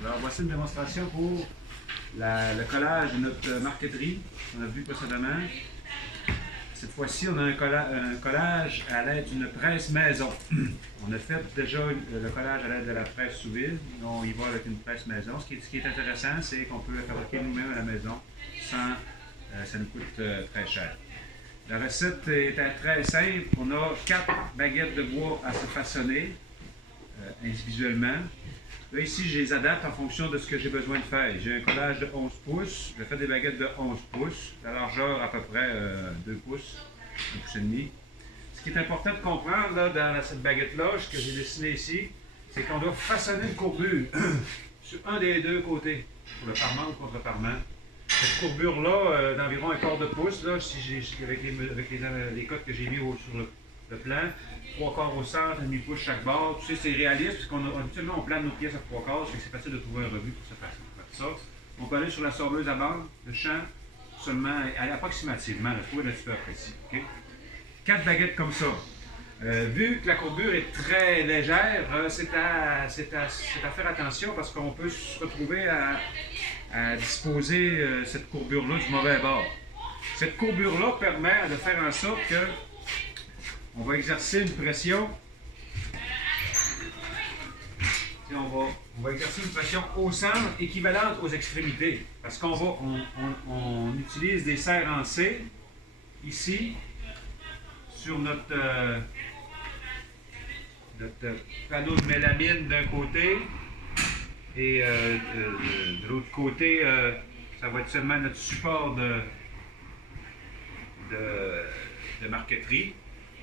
Alors, voici une démonstration pour le collage de notre marqueterie qu'on a vu précédemment. Cette fois-ci, on a un collage à l'aide d'une presse maison. On a fait déjà le collage à l'aide de la presse sous vide. On y va avec une presse maison. Ce qui est intéressant, c'est qu'on peut le fabriquer nous-mêmes à la maison sans ça nous coûte très cher. La recette est très simple. On a 4 baguettes de bois à se façonner individuellement. Là, ici, je les adapte en fonction de ce que j'ai besoin de faire. J'ai un collage de 11 pouces. Je fais des baguettes de 11 pouces. La largeur à peu près 2 pouces, 1 pouce et demi. Ce qui est important de comprendre là, dans cette baguette-là, ce que j'ai dessiné ici, c'est qu'on doit façonner une courbure sur un des deux côtés, pour le parement ou contre parement. Cette courbure-là, d'environ 1/4 de pouce, là, avec les cotes que j'ai mis sur le plan, 3/4 au centre, 1/2 pouce chaque bord. Tu sais, c'est réaliste, parce qu'habituellement on plane nos pièces à 3/4, c'est facile de trouver un rebut pour ça. On peut aller sur la sorbeuse à bande, le champ, seulement, approximativement, trouver un petit peu précis. Okay? 4 baguettes comme ça. Vu que la courbure est très légère, c'est à faire attention parce qu'on peut se retrouver à disposer cette courbure-là du mauvais bord. Cette courbure-là permet de faire en sorte que on va exercer une pression. On va exercer une pression au centre équivalente aux extrémités. Parce on utilise des serres en C ici sur notre panneau de mélamine d'un côté et de l'autre côté, ça va être seulement notre support de marqueterie.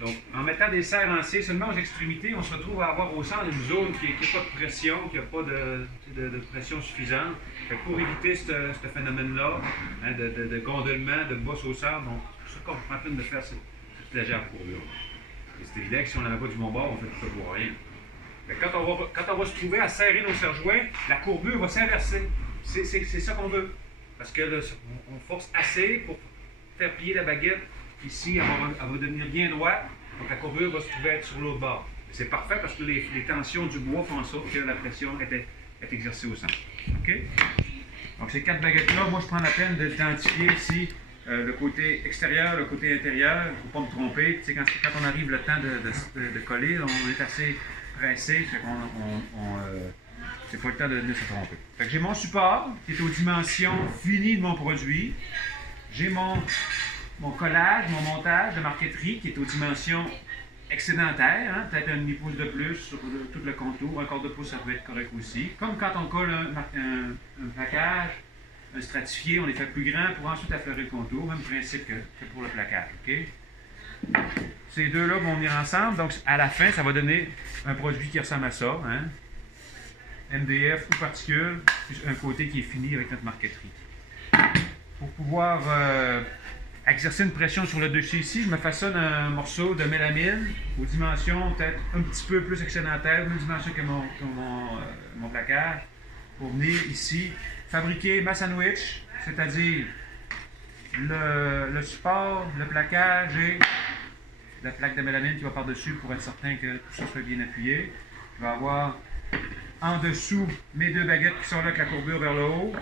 Donc, en mettant des serres en C seulement aux extrémités, on se retrouve à avoir au centre une zone qui n'a pas de pression, qui n'a pas de pression suffisante. Fait que pour éviter ce phénomène-là, hein, de gondolement, de bosse au centre, c'est pour ça qu'on prend la peine de faire cette légère courbure. C'est évident que si on n'en a pas du bon bord, on fait tout ça pour rien. Quand on va se trouver à serrer nos serre-joints, la courbure va s'inverser. C'est ça qu'on veut. Parce que on force assez pour faire plier la baguette. Ici, elle va devenir bien droite, donc la courbure va se trouver être sur l'autre bord. C'est parfait parce que les tensions du bois font en sorte que la pression est exercée au centre. Okay? Donc ces 4 baguettes-là, moi je prends la peine d'identifier ici le côté extérieur, le côté intérieur. Il ne faut pas me tromper. Tu sais, quand on arrive le temps de coller, on est assez pressé, fait c'est pas le temps de venir se tromper. Fait que j'ai mon support qui est aux dimensions finies de mon produit. J'ai mon collage, mon montage de marqueterie qui est aux dimensions excédentaires, hein, peut-être 1/2 pouce de plus sur tout le contour, 1/4 de pouce ça peut être correct aussi. Comme quand on colle un plaquage, un stratifié, on les fait plus grands pour ensuite affleurer le contour, même principe que pour le plaquage. Okay? Ces deux-là vont venir ensemble, donc à la fin, ça va donner un produit qui ressemble à ça, hein? MDF ou particules, puis un côté qui est fini avec notre marqueterie. Pour pouvoir exercer une pression sur le dessus ici, je me façonne un morceau de mélamine aux dimensions peut-être un petit peu plus excédentaires, même dimension que mon plaquage, pour venir ici fabriquer ma sandwich, c'est-à-dire le support, le plaquage et la plaque de mélamine qui va par-dessus pour être certain que tout ça soit bien appuyé. Je vais avoir en dessous mes 2 baguettes qui sont là avec la courbure vers le haut,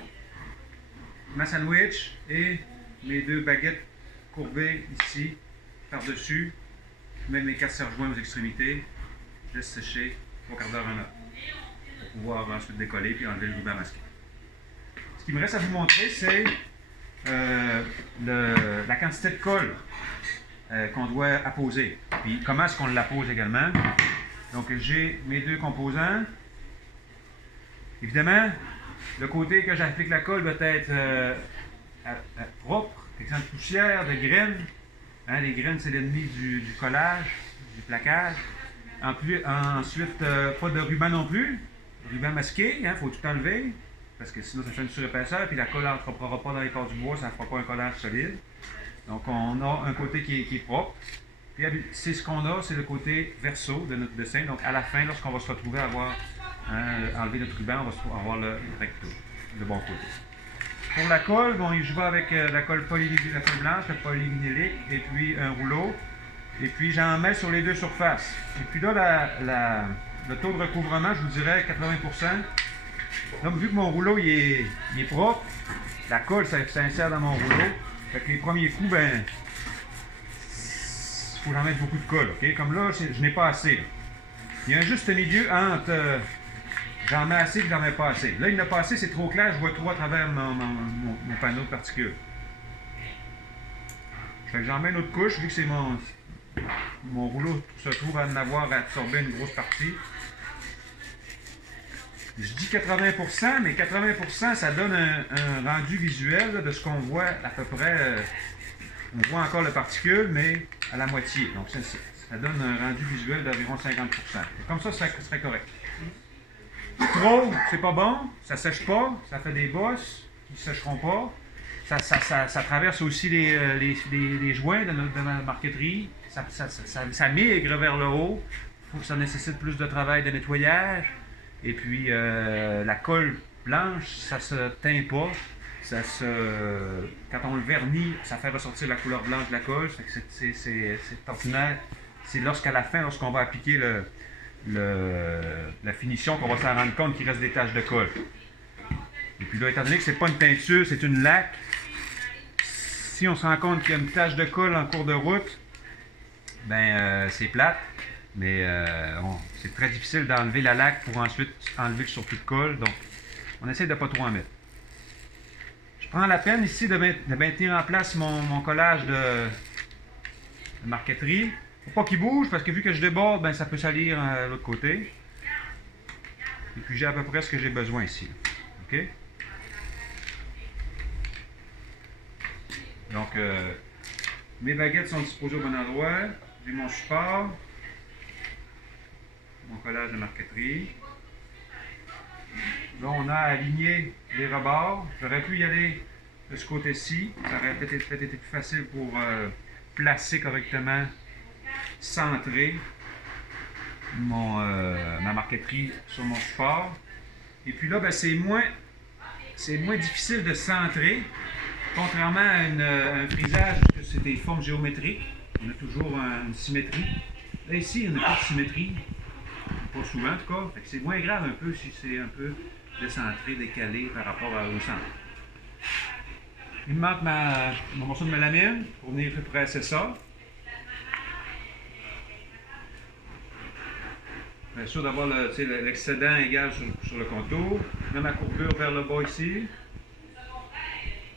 ma sandwich et mes 2 baguettes courbées ici par-dessus, même mes 4 serre-joints aux extrémités. Je laisse sécher 3/4 d'heure, 1 heure pour pouvoir ensuite décoller puis enlever le ruban masqué. Ce qui me reste à vous montrer, c'est la quantité de colle qu'on doit apposer. Puis comment est-ce qu'on l'appose également. Donc j'ai mes 2 composants. Évidemment, le côté que j'applique la colle doit être propre, exempt de poussière, de graines. Hein, les graines, c'est l'ennemi du collage, du plaquage. Ensuite, pas de ruban non plus. Ruban masqué, il faut tout enlever. Parce que sinon, ça fait une surépaisseur, puis la colle n'entrera pas dans les corps du bois, ça ne fera pas un collage solide. Donc, on a un côté qui est propre. Puis, c'est ce qu'on a, c'est le côté verso de notre dessin. Donc, à la fin, lorsqu'on va se retrouver à avoir enlevé notre ruban, on va avoir le recto, le bon côté. Pour la colle, je vais avec la colle blanche, la polyvinylique, et puis un rouleau. Et puis, j'en mets sur les 2 surfaces. Et puis là, le taux de recouvrement, je vous dirais 80%. Donc, vu que mon rouleau il est propre, la colle s'insère dans mon rouleau. Fait que les premiers coups, ben, il faut que j'en mette beaucoup de colle, ok? Comme là, je n'ai pas assez. Là. Il y a un juste milieu entre j'en mets assez et j'en mets pas assez. Là, il n'y en a pas assez, c'est trop clair, je vois trop à travers mon panneau de particules. Fait que j'en mets une autre couche, vu que c'est mon rouleau se trouve à en avoir absorbé une grosse partie. Je dis 80%, mais 80%, ça donne un rendu visuel là, de ce qu'on voit à peu près. On voit encore les particules, mais à la moitié. Donc, ça donne un rendu visuel d'environ 50%. Et comme ça serait correct. Trop, c'est pas bon, ça sèche pas, ça fait des bosses qui ne sécheront pas. Ça traverse aussi les joints de ma marqueterie. Ça migre vers le haut. Ça nécessite plus de travail de nettoyage. Et puis, la colle blanche, ça se teint pas. Quand on le vernit, ça fait ressortir la couleur blanche de la colle. C'est ordinaire. C'est lorsqu'à la fin, lorsqu'on va appliquer la finition, qu'on va s'en rendre compte qu'il reste des taches de colle. Et puis là, étant donné que c'est pas une teinture, c'est une laque, si on se rend compte qu'il y a une tache de colle en cours de route, ben c'est plate. Mais c'est très difficile d'enlever la laque pour ensuite enlever le surplus de colle. Donc, on essaie de ne pas trop en mettre. Je prends la peine ici de maintenir en place mon collage de marqueterie. Il ne faut pas qu'il bouge parce que vu que je déborde, ben, ça peut salir de l'autre côté. Et puis j'ai à peu près ce que j'ai besoin ici. OK? Donc, mes baguettes sont disposées au bon endroit. J'ai mon support. Mon collage de marqueterie. Là, on a aligné les rebords. J'aurais pu y aller de ce côté-ci. Ça aurait peut-être été plus facile pour placer correctement, centrer ma marqueterie sur mon support. Et puis là, ben, c'est moins difficile de centrer, contrairement à un frisage où c'est des formes géométriques. On a toujours une symétrie. Là, ici, on n'a pas de symétrie. Pas souvent, en tout cas. C'est moins grave un peu si c'est un peu décentré, décalé par rapport au centre. Il me manque mon morceau de mélamine pour venir presser ça. Bien sûr, d'avoir l'excédent égal sur le contour. Je mets ma courbure vers le bas ici.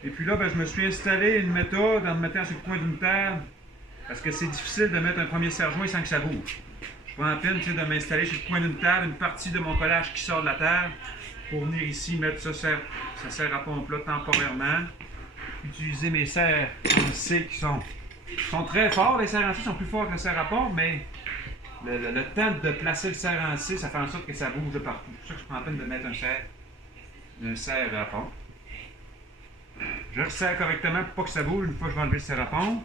Et puis là, ben, je me suis installé une méthode en me mettant sur le coin d'une table parce que c'est difficile de mettre un premier serre-joint sans que ça bouge. Je prends la peine de m'installer sur le coin d'une table, une partie de mon collage qui sort de la table, pour venir ici mettre ce serre à pompe là temporairement. Utiliser mes serres en C qui sont très forts. Les serres en C sont plus forts que le serre à pompe, mais le temps de placer le serre en C, ça fait en sorte que ça bouge de partout. C'est pour ça que je prends la peine de mettre un serre à pompe. Je resserre correctement pour pas que ça bouge une fois que je vais enlever le serre à pompe.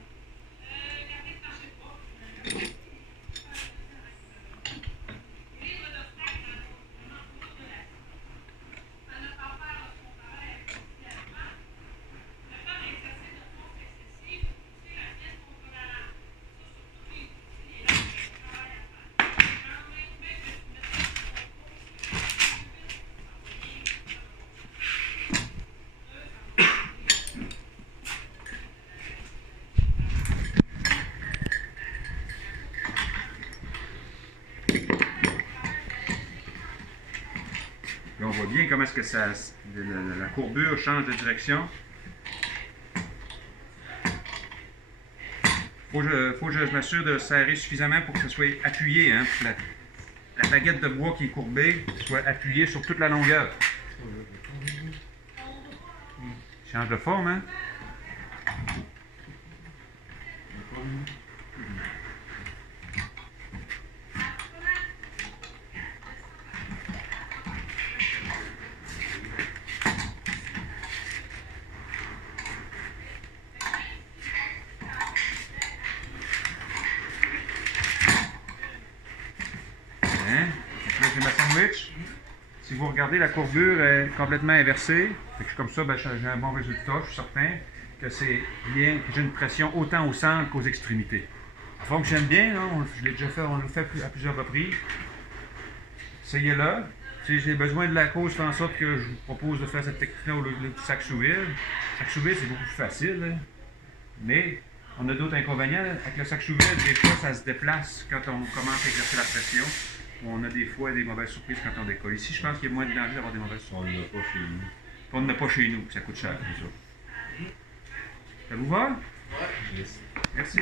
Là, on voit bien comment est-ce que la courbure change de direction. Faut que je m'assure de serrer suffisamment pour que ça soit appuyé. Hein, pour la baguette de bois qui est courbée soit appuyée sur toute la longueur. Change de forme, hein? J'ai ma sandwich. Si vous regardez, la courbure est complètement inversée. Comme ça, ben, j'ai un bon résultat. Je suis certain que c'est bien, que j'ai une pression autant au centre qu'aux extrémités. Ça fonctionne bien, là. Je l'ai déjà fait, on l'a fait à plusieurs reprises. Essayez-le. j'ai besoin de la cause, fait en sorte que je vous propose de faire cette technique-là au le sac sous vide. Le sac sous vide, c'est beaucoup plus facile, hein. Mais on a d'autres inconvénients. Avec le sac sous vide, des fois, ça se déplace quand on commence à exercer la pression. On a des fois des mauvaises surprises quand on décolle. Ici, je pense qu'il y a moins de danger d'avoir des mauvaises surprises. On l'a pas chez nous. On n'en a pas chez nous, ça coûte cher, c'est ça. Ça vous va? Yes. Merci.